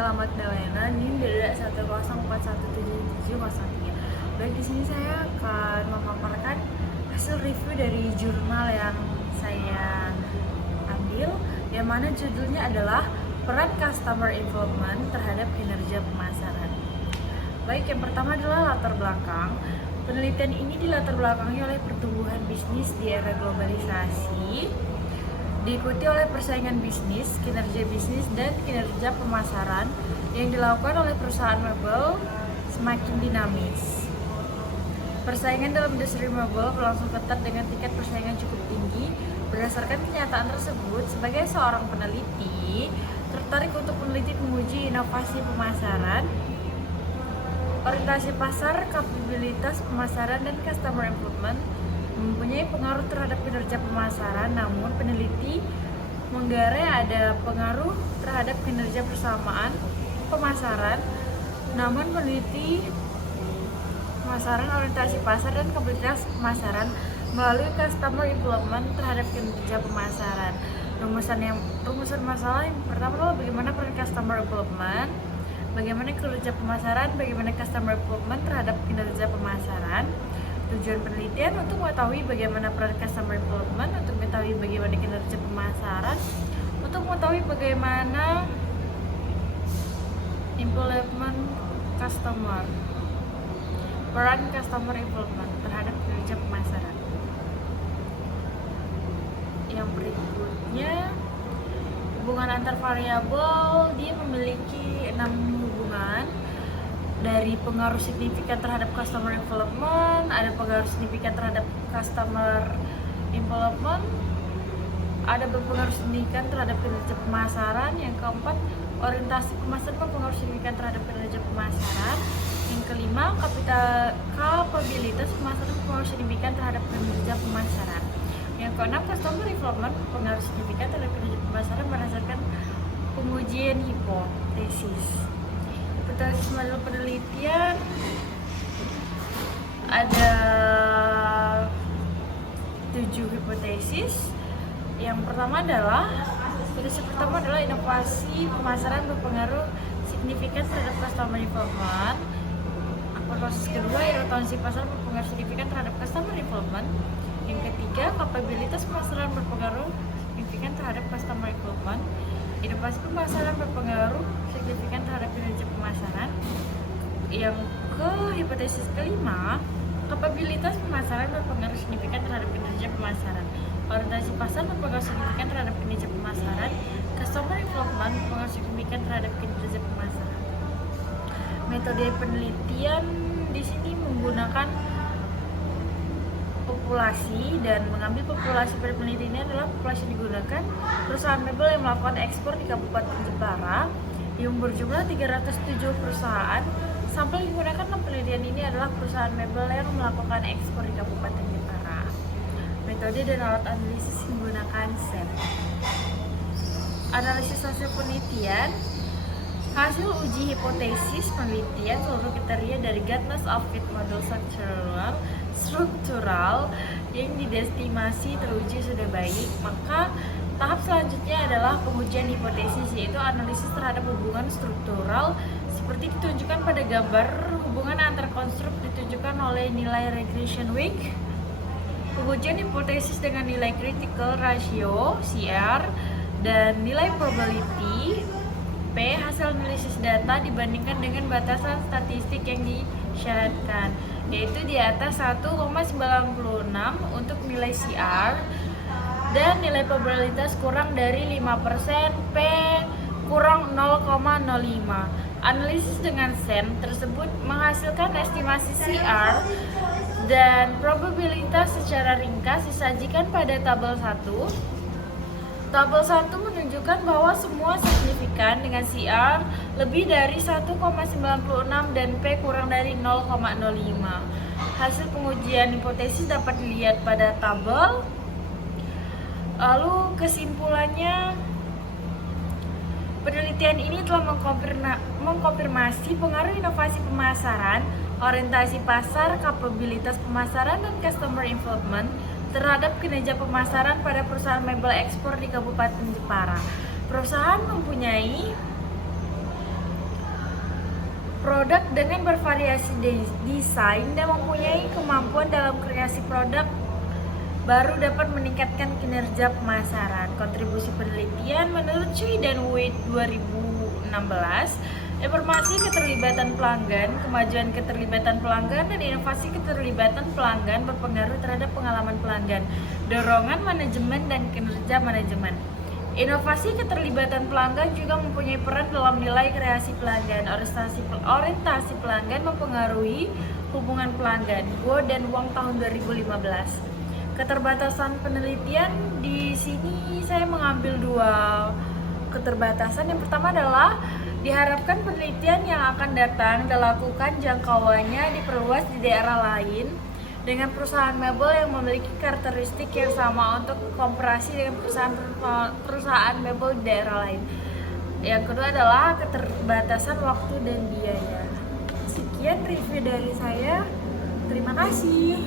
Saya Magdalena, NIM dari 104177003. Baik, di sini saya akan memaparkan hasil review dari jurnal yang saya ambil, yang mana judulnya adalah Peran Customer Involvement terhadap Kinerja Pemasaran. Baik, yang pertama adalah latar belakang. Penelitian ini dilatar belakangi oleh pertumbuhan bisnis di era globalisasi, diikuti oleh persaingan bisnis, kinerja bisnis, dan kinerja pemasaran yang dilakukan oleh perusahaan mebel semakin dinamis. Persaingan dalam industri mebel berlangsung ketat dengan tingkat persaingan cukup tinggi. Berdasarkan kenyataan tersebut, sebagai seorang peneliti, tertarik untuk meneliti menguji inovasi pemasaran, orientasi pasar, kapabilitas pemasaran, dan customer involvement mempunyai pengaruh terhadap kinerja pemasaran. Namun peneliti menggarai ada pengaruh terhadap kinerja persamaan pemasaran. Namun peneliti pemasaran, orientasi pasar, dan kapabilitas pemasaran melalui customer involvement terhadap kinerja pemasaran. Rumusan masalah yang pertama adalah bagaimana peran customer involvement, bagaimana kinerja pemasaran, bagaimana customer involvement terhadap kinerja pemasaran. Tujuan penelitian untuk mengetahui bagaimana peran customer involvement, untuk mengetahui bagaimana kinerja pemasaran, untuk mengetahui bagaimana involvement customer, peran customer involvement terhadap kinerja pemasaran. Yang berikutnya, hubungan antar variabel, dia memiliki 6 hubungan. Dari pengaruh signifikan terhadap customer involvement, ada pengaruh signifikan terhadap customer involvement, ada berpengaruh signifikan terhadap kinerja pemasaran. Yang keempat, orientasi pemasaran berpengaruh signifikan terhadap kinerja pemasaran. Yang kelima, kapabilitas pemasaran berpengaruh signifikan terhadap kinerja pemasaran. Yang keenam, customer involvement berpengaruh signifikan terhadap kinerja pemasaran berdasarkan pengujian hipotesis. Hipotesis model penelitian ada 7 hipotesis. Yang pertama adalah hipotesis pertama adalah inovasi pemasaran berpengaruh signifikan terhadap customer involvement. Hipotesis kedua, inovasi pasar berpengaruh signifikan terhadap customer involvement. Yang ketiga, kapabilitas pemasaran berpengaruh signifikan terhadap customer involvement. Inovasi pemasaran berpengaruh signifikan terhadap kinerja pemasaran. Yang hipotesis kelima, kapabilitas pemasaran berpengaruh signifikan terhadap kinerja pemasaran. Orientasi pasar berpengaruh signifikan terhadap kinerja pemasaran. Customer involvement berpengaruh signifikan terhadap kinerja pemasaran. Metode penelitian di sini menggunakan populasi, dan mengambil populasi pada penelitian ini adalah populasi yang digunakan perusahaan mebel yang melakukan ekspor di Kabupaten Jepara yang berjumlah 307 perusahaan. Sampel yang digunakan dalam penelitian ini adalah perusahaan mebel yang melakukan ekspor di Kabupaten Jepara. Metode dan alat analisis menggunakan SEM. Analisis hasil penelitian. Hasil uji hipotesis penelitian seluruh kriteria dari Gartner's Outfit Model struktural yang didestimasi teruji sudah baik, maka tahap selanjutnya adalah pengujian hipotesis, yaitu analisis terhadap hubungan struktural seperti ditunjukkan pada gambar. Hubungan antar konstruk ditunjukkan oleh nilai regression weak. Pengujian hipotesis dengan nilai critical ratio CR dan nilai probability P. Hasil analisis data dibandingkan dengan batasan statistik yang disyaratkan, yaitu di atas 1,96 untuk nilai CR dan nilai probabilitas kurang dari 5%, P kurang 0,05. Analisis dengan SEM tersebut menghasilkan estimasi CR dan probabilitas secara ringkas disajikan pada tabel 1. Tabel 1 menunjukkan bahwa semua signifikan dengan CR lebih dari 1,96 dan P kurang dari 0,05. Hasil pengujian hipotesis dapat dilihat pada tabel. Lalu kesimpulannya, penelitian ini telah mengkonfirmasi pengaruh inovasi pemasaran, orientasi pasar, kapabilitas pemasaran, dan customer involvement terhadap kinerja pemasaran pada perusahaan mebel ekspor di Kabupaten Jepara. Perusahaan mempunyai Produk dengan bervariasi desain dan mempunyai kemampuan dalam kreasi produk baru dapat meningkatkan kinerja pemasaran. Kontribusi penelitian menurut Cui dan Wade 2016, informasi keterlibatan pelanggan, kemajuan keterlibatan pelanggan, dan inovasi keterlibatan pelanggan berpengaruh terhadap pengalaman pelanggan, dorongan manajemen, dan kinerja manajemen. Inovasi keterlibatan pelanggan juga mempunyai peran dalam nilai kreasi pelanggan. Orientasi pelanggan mempengaruhi hubungan pelanggan. Guo dan Wang tahun 2015. Keterbatasan penelitian, di sini saya mengambil dua keterbatasan. Yang pertama adalah diharapkan penelitian yang akan datang dilakukan jangkauannya diperluas di daerah lain dengan perusahaan mebel yang memiliki karakteristik yang sama untuk komparasi dengan perusahaan mebel di daerah lain. Yang kedua adalah keterbatasan waktu dan biaya. Sekian review dari saya. Terima kasih.